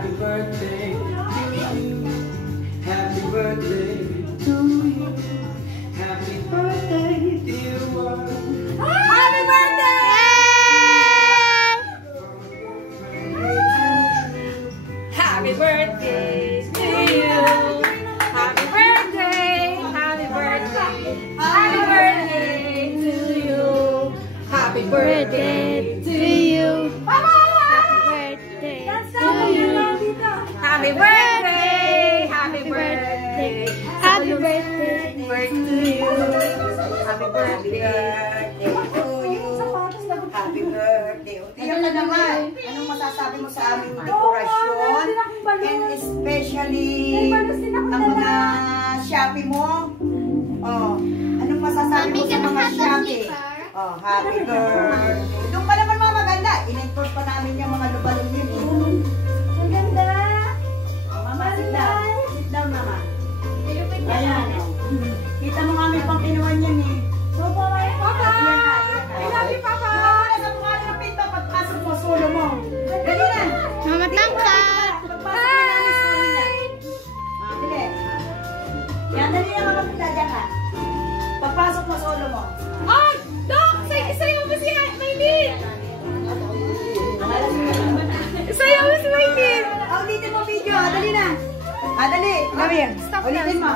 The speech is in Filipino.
Happy birthday to you. Happy birthday to you. Happy birthday, dear one. Happy birthday! Happy birthday to you. Happy birthday. Happy birthday. Happy birthday to you. Happy birthday to you. Happy birthday. Happy birthday. Happy birthday to you. Happy birthday to you. Happy birthday. Tiyak na naman. Anong masasabi mo sa aming dekorasyon? And especially ang mga Shopee mo? Oh, anong masasabi mo sa mga Shopee? Oh, happy birthday. Doon pa naman mga maganda. In-endorse pa namin yung mga lubalong yun. Ang ganda. Oh, mama, sit down. Sit down naman. Ayan. Kita mo kami pang kinuha niyan eh. So, Papa! I love you, Papa! Sa mukha ng pinto, pagpasok mo, solo mo. Dali na! Mama Tangka! Hi! Dali. Yan, dali na mga pinta dyan ka. Pagpasok mo, solo mo. Oh! Dok! Isayaw mo si Maylin! Isayaw mo si Maylin! Ulitin mo video. Dali na. Dali. Ulitin mo.